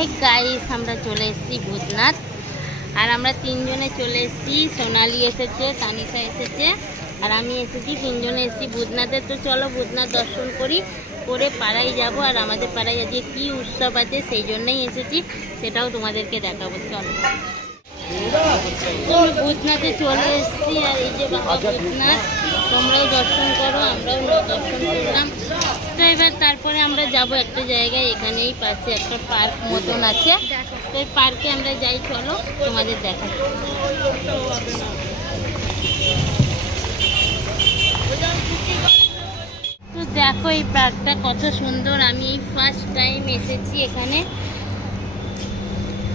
এই গাইস আমরা চলে এসেছি ভূতনাথ, আর আমরা তিনজনে চলে এসেছি। সোনালি এসেছে, তানিশা এসেছে, আর আমি এসেছি। তিনজনে এসেছি ভূতনাথে। তো চলো ভূতনাথ দর্শন করি, করে পাড়ায় যাব। আর আমাদের পাড়ায় আজকে কী উৎসব আছে সেই জন্যই এসেছি, সেটাও তোমাদেরকে দেখাবো। চলো তো ভূতনাথে চলে এসেছি, আর এই যে বাবা ভূতনাথ, তোমরাও দর্শন করো, আমরাও দর্শন করলাম। তো এবার তারপরে আমরা যাব একটা জায়গায়, এখানেই পাশে একটা পার্ক মতন আছে, তো এই পার্কে আমরা যাই। চলো তোমাদের দেখা। তো দেখো এই পার্কটা কত সুন্দর। আমি এই ফার্স্ট টাইম এসেছি এখানে,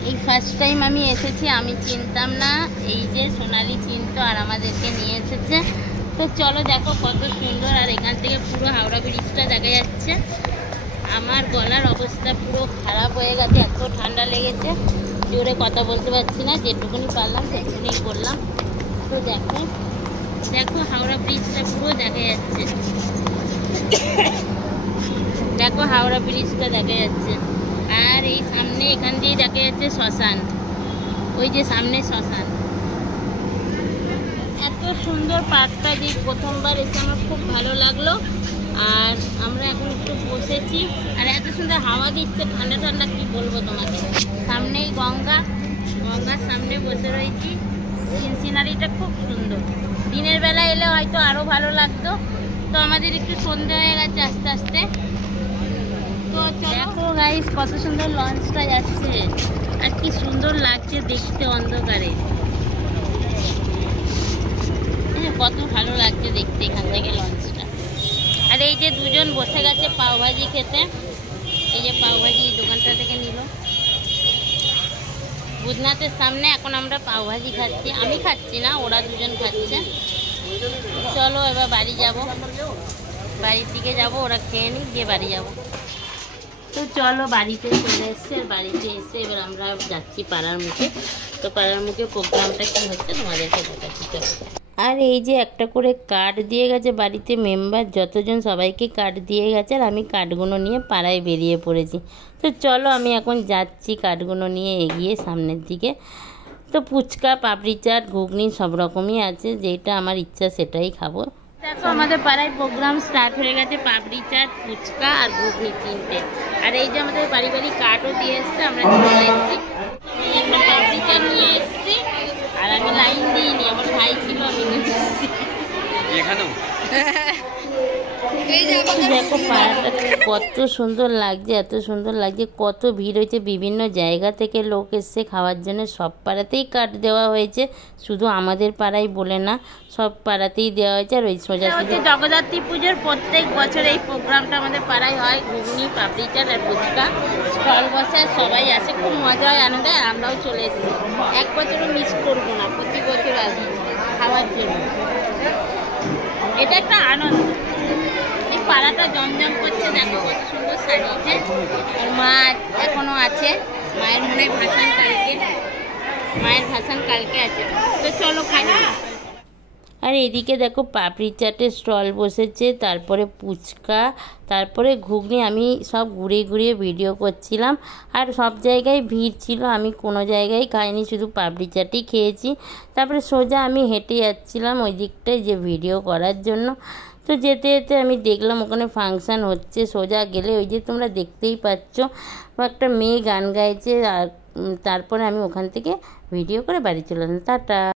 এই ফার্স্ট টাইম আমি এসেছি। আমি চিনতাম না, এই যে সোনালি চিনতো আর আমাদেরকে নিয়ে এসেছে। তো চলো দেখো কত সুন্দর। আর এখান থেকে পুরো হাওড়া ব্রিজটা দেখা যাচ্ছে। আমার গলার অবস্থা পুরো খারাপ হয়ে গেছে, এত ঠান্ডা লেগেছে, জোরে কথা বলতে পারছি না, যেটুকুনি পারলাম সেটুকুনি করলাম। তো দেখো দেখো হাওড়া ব্রিজটা পুরো দেখা যাচ্ছে, দেখো হাওড়া ব্রিজটা দেখা যাচ্ছে। আর এই সামনে এখান দিয়ে দেখা যাচ্ছে শ্মশান, ওই যে সামনে শ্মশান। এত সুন্দর পার্কটা, যে প্রথমবার এসে আমার খুব ভালো লাগলো। আর আমরা এখন একটু বসেছি, আর এত সুন্দর হাওয়া দিচ্ছে, ঠান্ডা ঠান্ডা, কি বলবো তোমাকে। সামনেই গঙ্গা, গঙ্গার সামনে বসে রয়েছি। সিনারিটা খুব সুন্দর। দিনের বেলা এলে হয়তো আরও ভালো লাগতো। তো আমাদের একটু সন্ধ্যা হয়ে গেছে আস্তে আস্তে। তো দেখো গাইস কত সুন্দর লঞ্চটা যাচ্ছে, আর কি সুন্দর লাগছে দেখতে অন্ধকারে। কত ভালো লাগছে দেখতে এখান থেকে লঞ্চটা। আর এই যে দুজন বসে গেছে পাওভাজি খেতে, এই যে পাওভাজি এই দোকানটা থেকে নিল ভূতনাথের সামনে। এখন আমরা পাওভাজি খাচ্ছি, আমি খাচ্ছি না, ওরা দুজন খাচ্ছে। চলো এবার বাড়ি যাব, বাড়ির দিকে যাব, ওরা খেয়ে নিই, গিয়ে বাড়ি যাব। তো চলো বাড়িতে চলে এসছে, আর বাড়িতে এসে এবার আমরা যাচ্ছি পাড়ার মুখে। তো পাড়ার মুখে প্রোগ্রামটা কী হচ্ছে তোমাদেরকে দেখাচ্ছি। আর এই যে একটা করে কার্ড দিয়ে গেছে বাড়িতে, মেম্বার যতজন সবাইকে কার্ড দিয়ে গেছে, আর আমি কার্ডগুলো নিয়ে পাড়ায় বেরিয়ে পড়েছি। তো চলো আমি এখন যাচ্ছি কার্ডগুলো নিয়ে এগিয়ে সামনের দিকে। তো ফুচকা, পাপড়ি চাট, ঘুগনি সব রকমই আছে, যেটা আমার ইচ্ছা সেটাই খাবো। দেখো আমাদের পাড়ায় প্রোগ্রাম স্টার্ট হয়ে গেছে, পাপড়ি চাট, ফুচকা আর ঘুগনি তিনটে। আর এই যে আমাদের বাড়ি বাড়ি কার্ডও দিয়ে এসছে, আমরা নিয়ে এসেছি। একটা পাপড়ি চাট নিয়ে এসেছি, আর আমি লাইন দিইনি, আমার ভাই ছিল, আমি নিয়ে এসেছি। দেখো পাড়াটা কত সুন্দর লাগছে, এত সুন্দর লাগছে, কত ভিড় হয়েছে। বিভিন্ন জায়গা থেকে লোক এসছে খাওয়ার জন্য। সব পাড়াতেই কার্ড দেওয়া হয়েছে, শুধু আমাদের পাড়ায় বলে না, সব পাড়াতেই দেওয়া হয়েছে। আর ওই সোজাসুজি জগদ্ধাত্রী পুজোর প্রত্যেক বছর এই প্রোগ্রামটা আমাদের পাড়ায় হয়। ঘুগনি, পাপড়ি চাট আর ফুচকা স্টল বসে, সবাই আসে, খুব মজা হয়, আনন্দ হয়। আমরাও চলে এসেছি, এক বছরও মিস করবো না, প্রতি বছর আসি খাওয়ার জন্য। এটা একটা আনন্দ। এই পাড়াটা জমজম করছে, দেখো কত সুন্দর সাজিয়েছে। আর মা এখনো আছে, মায়ের মনে হয় ভাসান কালকে, মায়ের ভাসান কালকে আছে। তো চলো খাই। আর এদিকে দেখো পাপড়ি চাটের স্টল বসেছে, তারপরে ফুচকা, তারপরে ঘুগনি। আমি সব ঘুরিয়ে ঘুরিয়ে ভিডিও করছিলাম, আর সব জায়গায় ভিড় ছিল, আমি কোনো জায়গায় খাইনি, শুধু পাপড়ি চাটই খেয়েছি। তারপরে সোজা আমি হেঁটে যাচ্ছিলাম ওই দিকটায় যে ভিডিও করার জন্য। তো যেতে যেতে আমি দেখলাম ওখানে ফাংশান হচ্ছে। সোজা গেলে ওই যে তোমরা দেখতেই পাচ্ছ, একটা মেয়ে গান গাইছে। আর তারপরে আমি ওখান থেকে ভিডিও করে বাড়ি চলে এলাম। টাটা।